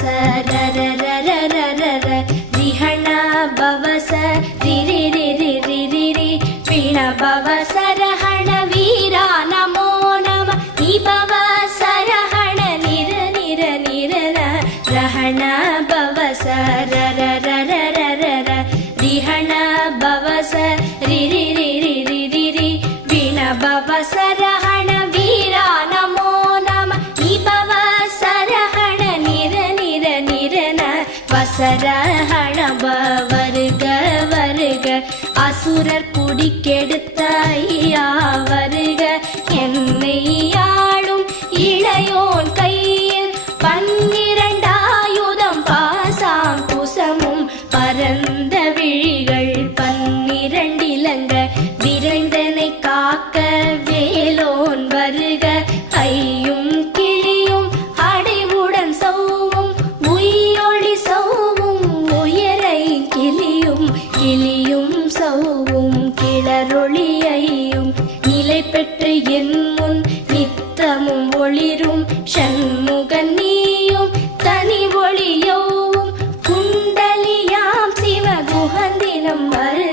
பவச ரர ரர ரர ரிஹண பவச ரிரி ரிரி ரிரி ரி பிண பவச ரஹண வீரா நமோ நம நிபவ சரஹண நிர நிர நிரன ரஹண பவச ரர ரர ரர ரிஹண பவச ரிரி ரிரி ரிரி ரி பிண பவச ரஹண வீரா நமோ நம நிபவ சரஹண நிர நிர நிரன வசரஹண வருக வருக அசுரர் குடிக்கெடுத்த ஐயா வருக என்னை ஆளும் இளையோன் கையில் 12 ஆயுதம் பாசாம் குசமும் பரந்த விழிகள் 12 இலங்க விரைந்தனை காக்க வேலோன் வருக ஐயும் கிளியும் அடைவுடன் சௌவும் உயிரொளி சௌவும் உயரை கிளியும் கிளியும் சௌவும் கிளரொளியையும் நிலை பெற்று என் முன் நித்தமும் ஒளிரும் ஷண்முகன் நீயும் தனி ஒளியோவும் குண்டலியாம் சிவ குஹந்தினம் வரு